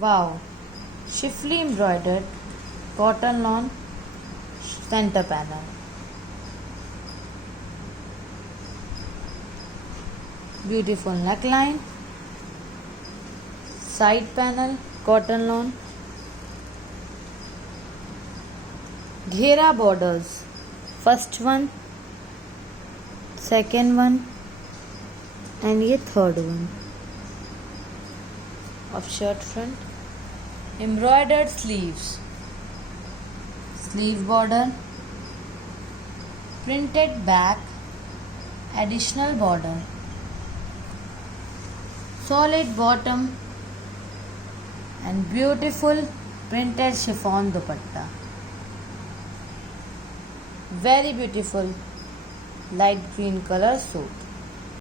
Wow! Schiffli embroidered cotton lawn center panel. Beautiful neckline. Side panel cotton lawn. Ghera borders. First one, second one, and ये third one of shirt front. Embroidered sleeves. Sleeve border. Printed back. Additional border. Solid bottom and beautiful printed chiffon dupatta. Very beautiful light green color suit.